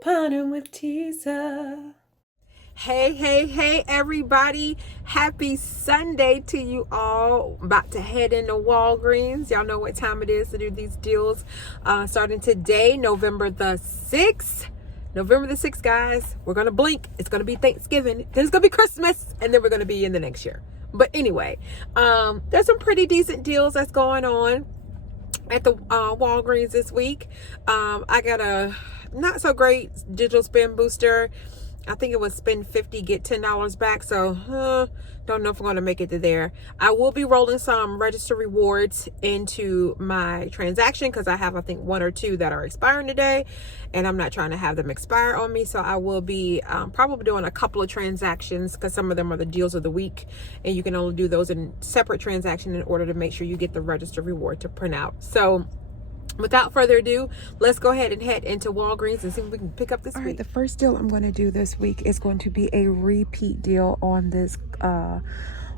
Couponing with Tisa. Hey, everybody. Happy Sunday to you all. I'm about to head into Walgreens. Y'all know what time it is to do these deals. Starting today, November the 6th. November the 6th, guys. We're going to blink. It's going to be Thanksgiving. Then it's going to be Christmas. And then we're going to be in the next year. But anyway, there's some pretty decent deals that's going on at the Walgreens this week. I got a not so great digital spend booster. I think it was spend 50, get $10 back. So don't know if I'm going to make it to there. I will be rolling some register rewards into my transaction because I have, I think, one or two that are expiring today. And I'm not trying to have them expire on me. So I will be probably doing a couple of transactions because some of them are the deals of the week. And you can only do those in separate transaction in order to make sure you get the register reward to print out. So without further ado, let's go ahead and head into Walgreens and see what we can pick up this week. All right, the first deal I'm going to do this week is going to be a repeat deal on this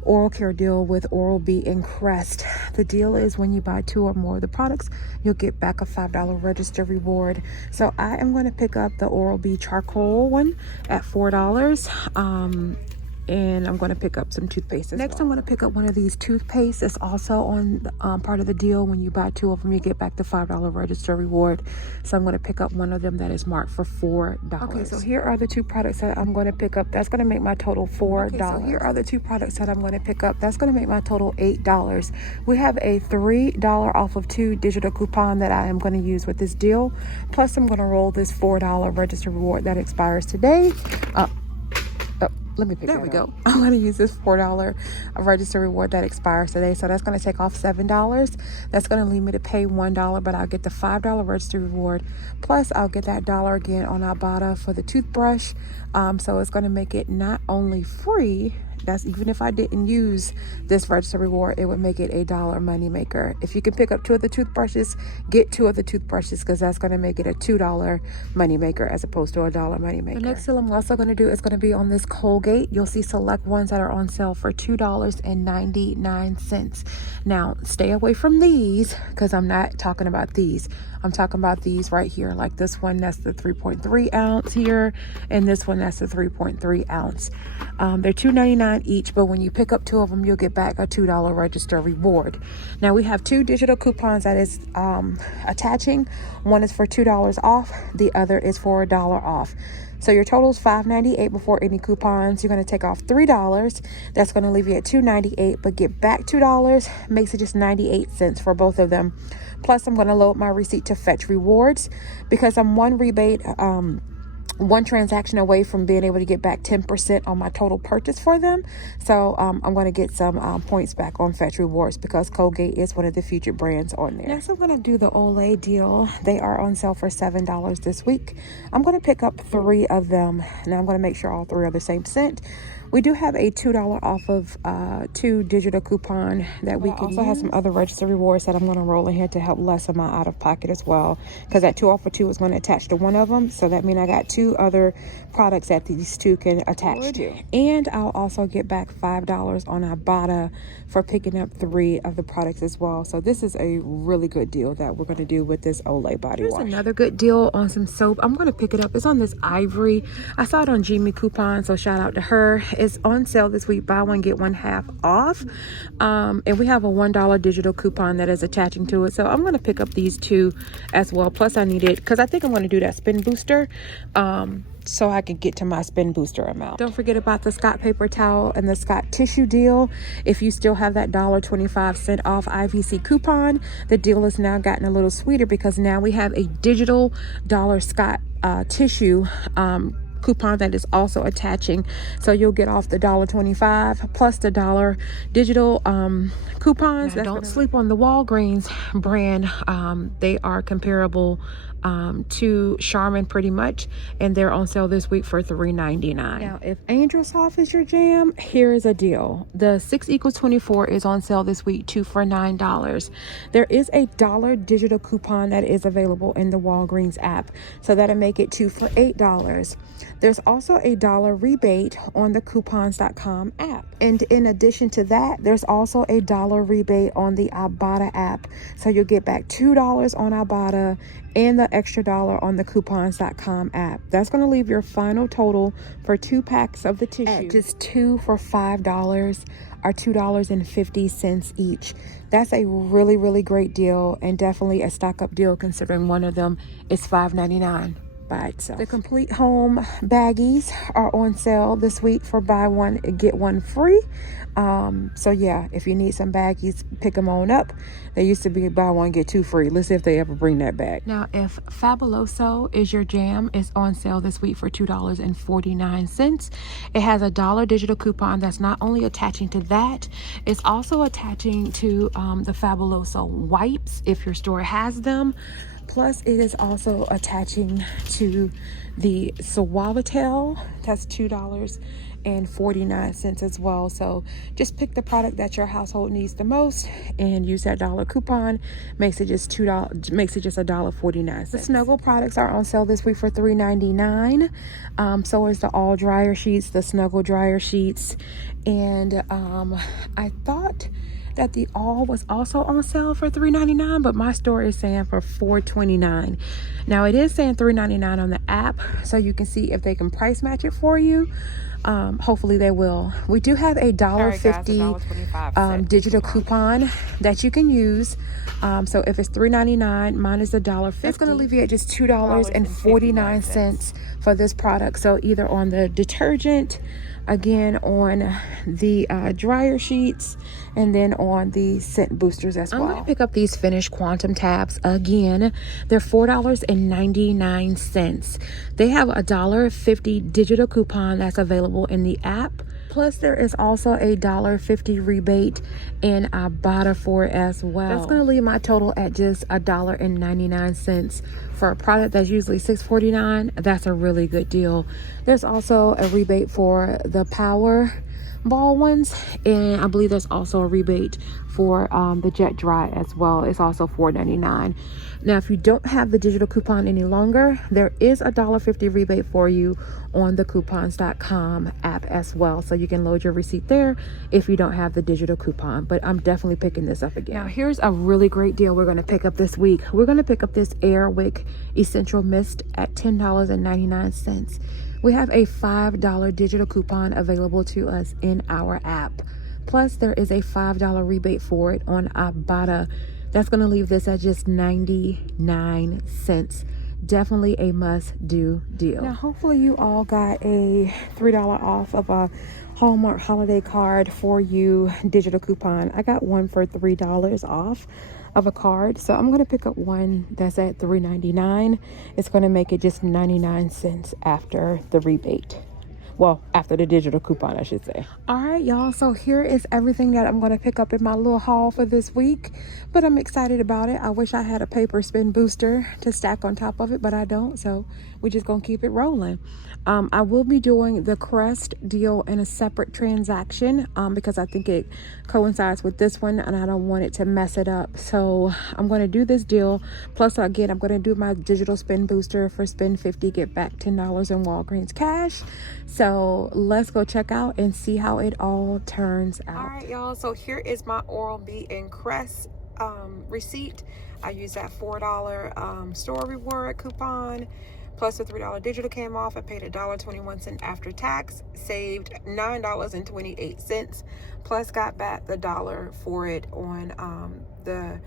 oral care deal with Oral-B and Crest. The deal is when you buy two or more of the products, you'll get back a $5 register reward. So I am going to pick up the Oral-B charcoal one at $4. And I'm going to pick up some toothpaste Next, I'm going to pick up one of these toothpaste. It's also on part of the deal. When you buy two of them, you get back the $5 register reward. So I'm going to pick up one of them that is marked for $4. Okay, so here are the two products that I'm going to pick up. That's going to make my total $4. Okay, so here are the two products that I'm going to pick up. That's going to make my total $8. We have a $3 off of 2 digital coupon that I am going to use with this deal. Plus, I'm going to roll this $4 register reward that expires today. Let me pick that up. There we go. I'm going to use this $4 register reward that expires today. So that's going to take off $7. That's going to leave me to pay $1, but I'll get the $5 register reward. Plus, I'll get that $1 again on Ibotta for the toothbrush. So it's going to make it not only free. That's even if I didn't use this register reward, it would make it a $1 moneymaker. If you can pick up 2 of the toothbrushes, get 2 of the toothbrushes because that's going to make it a $2 moneymaker as opposed to a $1 moneymaker. The next deal I'm also going to do is going to be on this Colgate. You'll see select ones that are on sale for $2.99. Now, stay away from these because I'm not talking about these. I'm talking about these right here, like this one that's the 3.3 ounce here, and this one that's the 3.3 ounce. They're $2.99 each, but when you pick up 2 of them, you'll get back a $2 register reward. Now we have 2 digital coupons that is attaching. One is for $2 off, the other is for $1 off. So your total is $5.98 before any coupons. You're going to take off $3. That's going to leave you at $2.98, but get back $2, makes it just 98 cents for both of them. Plus, I'm going to load my receipt to fetch rewards because I'm one transaction away from being able to get back 10% on my total purchase for them. So I'm going to get some points back on fetch rewards because Colgate is one of the featured brands on there. Next, I'm going to do the Olay deal. They are on sale for $7 this week. I'm going to pick up 3 of them. Now I'm going to make sure all 3 are the same scent. We do have a $2 off of 2 digital coupon that we can also have some other register rewards that I'm going to roll ahead to help lessen my out of pocket as well. Because that 2 off of 2 is going to attach to one of them. So that means I got 2 other products that these 2 can attach to. And I'll also get back $5 on Ibotta for picking up 3 of the products as well. So this is a really good deal that we're going to do with this Olay body wash. Here's another good deal on some soap. I'm going to pick it up. It's on this Ivory. I saw it on Jimmy Coupon, so shout out to her. It's on sale this week, buy one get one half off, and we have a $1 digital coupon that is attaching to it, so I'm going to pick up these 2 as well. Plus I need it because I think I'm going to do that spin booster so I can get to my spin booster amount. Don't forget about the Scott paper towel and the Scott tissue deal. If you still have that $1.25 off IVC coupon, the deal has now gotten a little sweeter because now we have a digital Scott tissue coupon that is also attaching, so you'll get off the $1.25 plus the $1 digital coupons. Now, don't sleep on the Walgreens brand. They are comparable to Charmin pretty much, and they're on sale this week for $3.99. Now, if Angel Soft is your jam, here is a deal. The 6 equals 24 is on sale this week, 2 for $9. There is a $1 digital coupon that is available in the Walgreens app, so that'll make it 2 for $8. There's also a $1 rebate on the coupons.com app. And in addition to that, there's also a $1 rebate on the Ibotta app. So you'll get back $2 on Ibotta and the extra $1 on the coupons.com app. That's going to leave your final total for 2 packs of the tissue at just 2 for $5 or $2.50 each. That's a really, really great deal, and definitely a stock up deal considering one of them is $5.99 by itself. The complete home baggies are on sale this week for buy one get one free. So yeah, if you need some baggies, pick them on up. They used to be buy one get two free. Let's see if they ever bring that back. Now, if Fabuloso is your jam, it's on sale this week for $2.49. It has a $1 digital coupon that's not only attaching to that, it's also attaching to the Fabuloso wipes if your store has them. Plus, it is also attaching to the Swallowtail. That's $2.49 as well. So just pick the product that your household needs the most and use that $1 coupon. Makes it just $1.49. The Snuggle products are on sale this week for $3.99. So is the all dryer sheets, the Snuggle dryer sheets, and I thought that the all was also on sale for $3.99, but my store is saying for $4.29. Now it is saying $3.99 on the app, so you can see if they can price match it for you. Hopefully they will. We do have a $1.50 digital coupon that you can use. So if it's $3.99, mine is $1.50. It's going to leave you at just $2.49 for this product. So either on the detergent, again on the dryer sheets, and then on the scent boosters as well. I'm going to pick up these Finish Quantum tabs again. They're $4.99. They have a $1.50 digital coupon that's available in the app. Plus, there is also a $1.50 rebate in Ibotta for it as well. That's going to leave my total at just $1.99 for a product that's usually $6.49. That's a really good deal. There's also a rebate for the Power Ball ones, and I believe there's also a rebate for the Jet Dry as well. It's also $4.99. Now, if you don't have the digital coupon any longer, there is a $1.50 rebate for you on the coupons.com app as well. So you can load your receipt there if you don't have the digital coupon. But I'm definitely picking this up again. Now, here's a really great deal we're going to pick up this week. We're going to pick up this Airwick Essential Mist at $10.99. We have a $5 digital coupon available to us in our app. Plus, there is a $5 rebate for it on Ibotta. That's going to leave this at just 99 cents. Definitely a must-do deal. Now, hopefully you all got a $3 off of a Hallmark holiday card for you digital coupon. I got one for $3 off of a card, so I'm going to pick up one that's at $3.99. It's going to make it just 99 cents after the rebate. Well, after the digital coupon, I should say. All right, y'all. So here is everything that I'm going to pick up in my little haul for this week. But I'm excited about it. I wish I had a paper spin booster to stack on top of it, but I don't. So we're just going to keep it rolling. I will be doing the Crest deal in a separate transaction because I think it coincides with this one and I don't want it to mess it up. So I'm going to do this deal. Plus, again, I'm going to do my digital spin booster for spend 50, get back $10 in Walgreens cash. So let's go check out and see how it all turns out. All right, y'all. So here is my Oral-B and Crest receipt. I used that $4 store reward coupon. Plus the $3 digital came off. I paid $1.21 after tax, saved $9.28, plus got back the $1 for it on the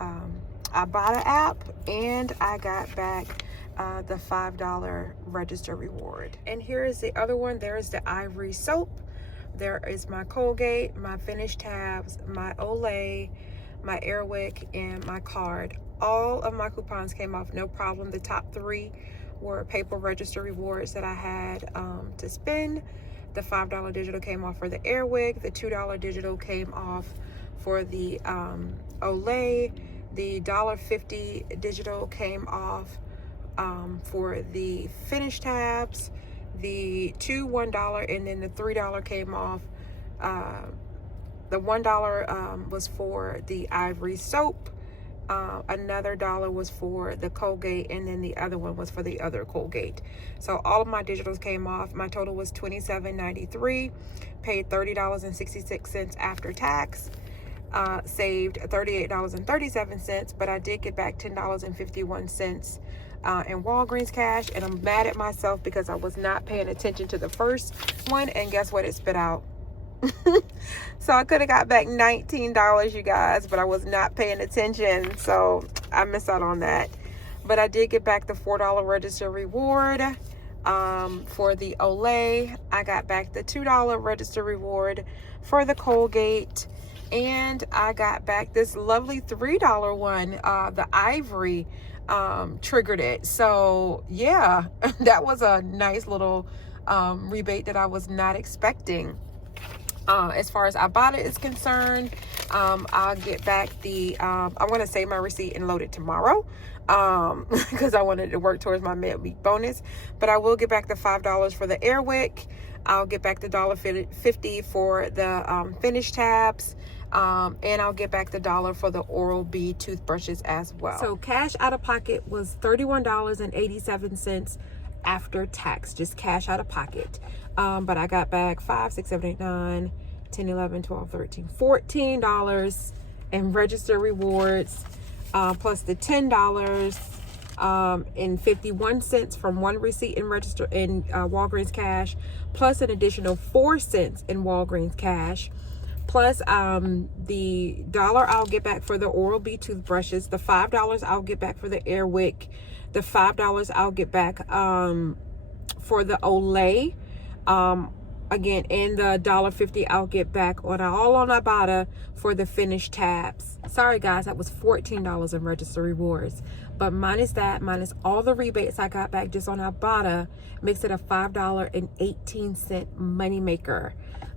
Ibotta app, and I got back the $5 register reward. And here is the other one. There is the Ivory soap. There is my Colgate, my Finish tabs, my Olay, my Airwick, and my card. All of my coupons came off, no problem. The top 3 were paper register rewards that I had to spend. The $5 digital came off for the Airwick. The $2 digital came off for the Olay. The $1.50 digital came off for the Finish tabs. The two $1 and then the $3 came off. The $1 was for the Ivory soap. Another $1 was for the Colgate, and then the other one was for the other Colgate. So all of my digitals came off. My total was $27.93. Paid $30.66 after tax. saved $38.37, but I did get back $10.51 in Walgreens cash, and I'm mad at myself because I was not paying attention to the first one, and guess what? It spit out. So I could have got back $19, you guys, but I was not paying attention, so I missed out on that. But I did get back the $4 register reward. For the Olay, I got back the $2 register reward for the Colgate, and I got back this lovely $3 one, the Ivory, triggered it. So yeah, that was a nice little rebate that I was not expecting. As far as Ibotta is concerned, I'll get back the I'm going to save my receipt and load it tomorrow, because I wanted to work towards my midweek bonus. But I will get back the $5 for the Airwick. I'll get back the $1.50 for the finish tabs, and I'll get back the $1 for the Oral-B toothbrushes as well. So cash out of pocket was $31.87 after tax, just cash out of pocket. But I got back $5, $6, $7, $8, $9, $10, $11, $12, $13, $14 in register rewards, plus the $10 and 51 cents from one receipt in register in Walgreens cash, plus an additional 4 cents in Walgreens cash, plus the $1 I'll get back for the Oral-B toothbrushes, the $5 I'll get back for the Airwick, the $5 I'll get back for the Olay, again, and the $1.50 I'll get back on Ibotta for the finished tabs. Sorry guys, that was $14 in register rewards, but minus that, minus all the rebates I got back just on Ibotta, makes it a $5.18 Moneymaker.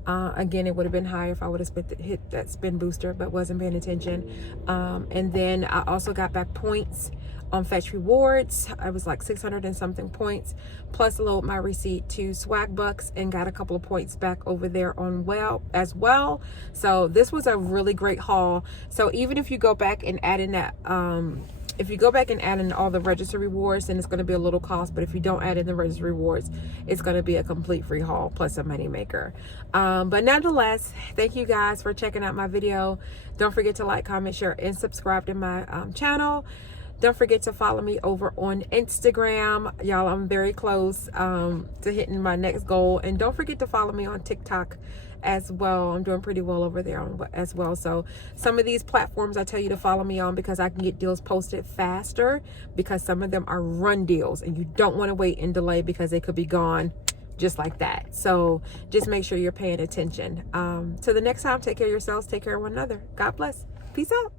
Again, it would have been higher if I would have hit that spin booster, but wasn't paying attention. And then I also got back points on Fetch Rewards. I was like 600 and something points, plus load my receipt to Swag Bucks and got a couple of points back over there on as well. So this was a really great haul. So even if you go back and add in that, if you go back and add in all the register rewards, then it's going to be a little cost. But if you don't add in the register rewards, it's going to be a complete free haul plus a Moneymaker. But nonetheless, thank you guys for checking out my video. Don't forget to like, comment, share, and subscribe to my channel. Don't forget to follow me over on Instagram. Y'all, I'm very close to hitting my next goal. And don't forget to follow me on TikTok as well. I'm doing pretty well over there as well. So some of these platforms I tell you to follow me on because I can get deals posted faster, because some of them are run deals and you don't want to wait and delay because they could be gone just like that. So just make sure you're paying attention. Till the next time, take care of yourselves, take care of one another. God bless. Peace out.